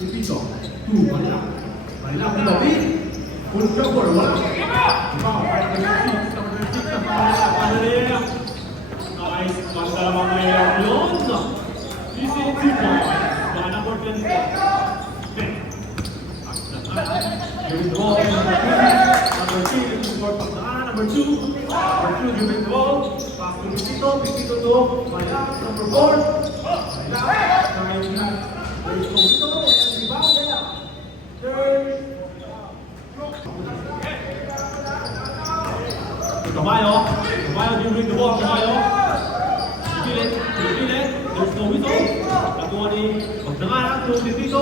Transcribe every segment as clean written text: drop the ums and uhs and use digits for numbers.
Dito. Manila. Manila kung gabi. Full cover. Wala. Ikaw. Nice. Ganda naman ngayon yun. This is 2 points. By number 20. Here we go. Number 3. This is for Pagdaan. Number 2. Number 2. Give it ball. Pass to Pipito. Pipito to Manila. Number 4. Manila. There is Pipito. And rebound there. Third. Caballo. Caballo, you bring the ball, Caballo. Feel it. There's no whistle. Nakuha ni Pagdanganan to Pipito.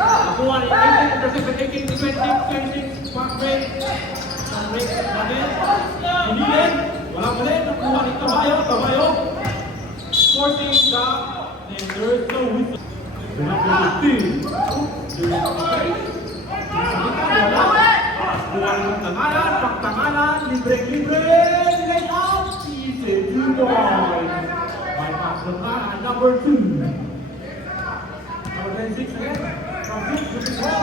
Nakuha ni 18, intercepted 18, 20, back break. Back break natin. Hinilin. Wala pa rin. Nakuha ni Caballo. Forcing the, and there's no whistle. Number 15. Kuha ni Pagdanganan, libre, lay out, easy, 2 points. By Pagdanganan, number 2. Number 26 again, from 6 to 12.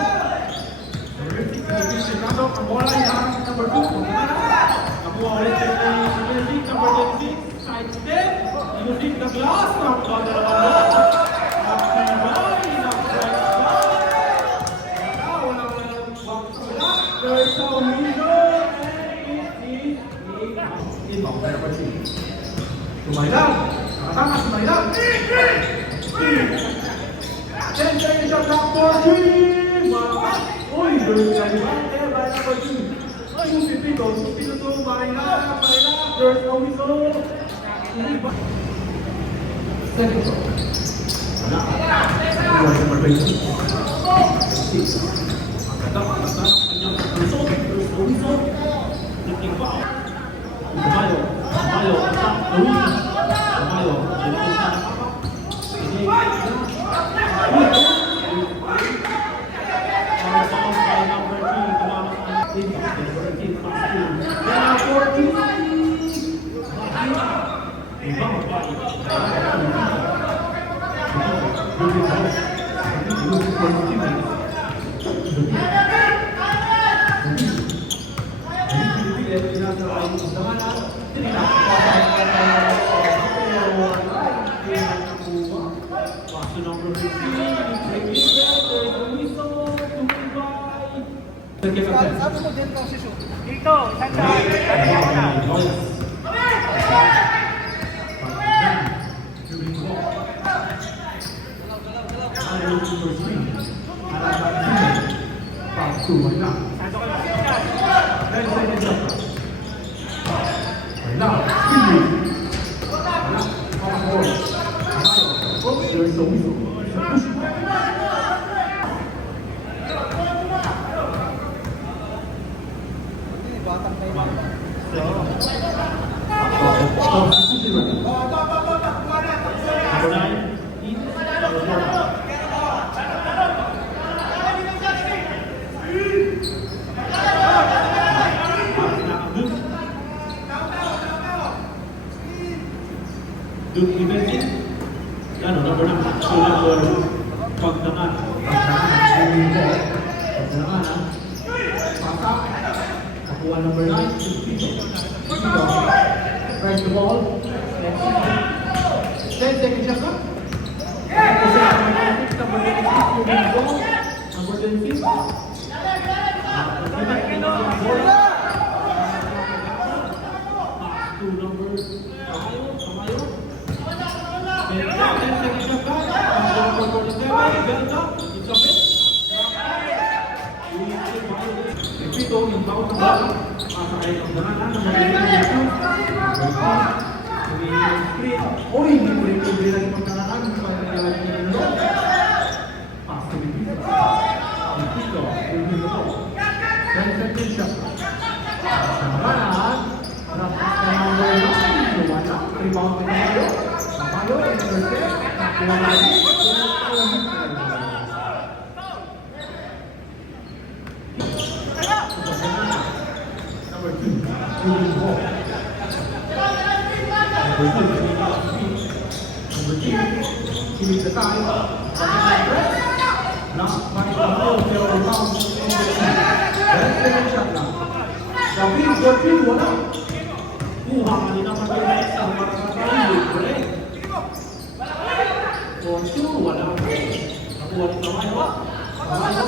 Number 6, Ricardo, from bola yan, number 2, Pagdanganan. Nakuha ulit si Music, number 26, side step, Music the glass, nakuha na naman mo. There's no reason, and it is inbound by number 3. Tumaylan. Nakatama si Maylan. 10 seconds shot clock for 3. Uy, there's a rebound there by number 2. Pipito to Maylan. There's no whistle. Second shot. Wala. Number 26. Looking foul. Caballo. Sabi mo din posisyon. Dito, sanda. Batang tayo. Duke Ibensin. Ano, number 9. Pagdanganan. Pasak. Nakuha number 9. Pipito. Press the ball. 10 seconds shot clock. Number 26. Number 26. Ito yung bawat ng bala. Pasakay ang danganan na magiging Uy, hindi ko rin kung bilang yung danganan. Pagkakalagin niya nyo. Pass to Pipito. Pipito. Pipito to. 10 seconds shot. Danganan. Rapas na number 9. Wala. Rebound na tayo. Napayo. Intercept. Nakuha lagi. Number 2. Number 3. Kilig na tayo. Portugal wala. Kuha kanina pa rin na isang makakatayo. Portugal, wala. Nakuha rin kamay, ha? Kamay, ha?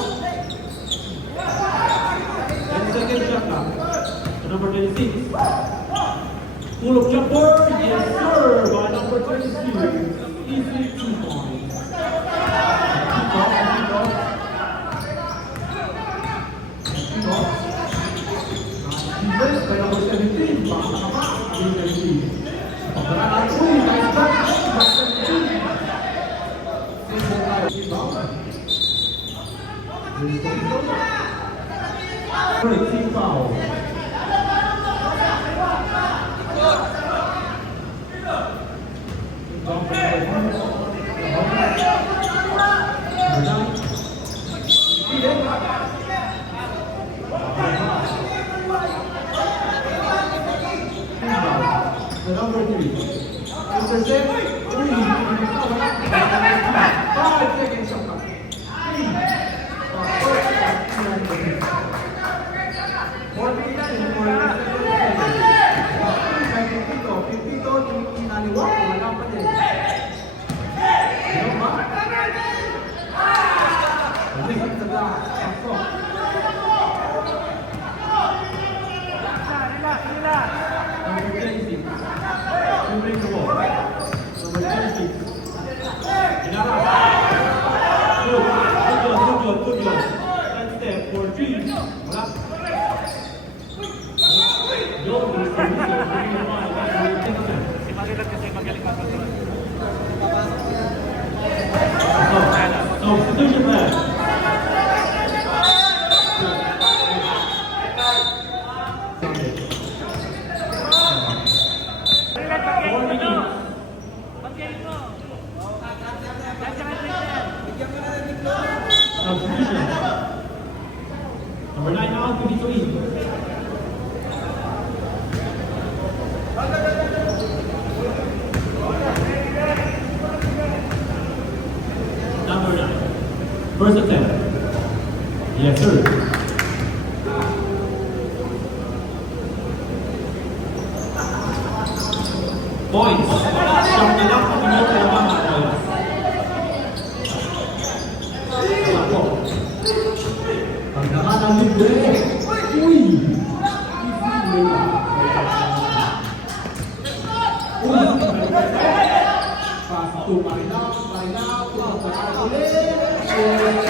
10 seconds shot lang. So number 26. Full of jumper. Yes, sir. By number 26. Easy 2 points. Defense by number 17. Baka pa. Pagkaraan ko, nice back. Number 17. Team foul. The number 3. Intercept. 3. 5 seconds shot clock. Substitution plan. Substitution. Number 9 out, we need to eat. Number 9. First attempt. Yes, sir. Points. Siyang na lang kung inyo kayo mga points. Wala po. Pagdaman ang libre. Uy! Pass to Marinao. Marinao. Ulit.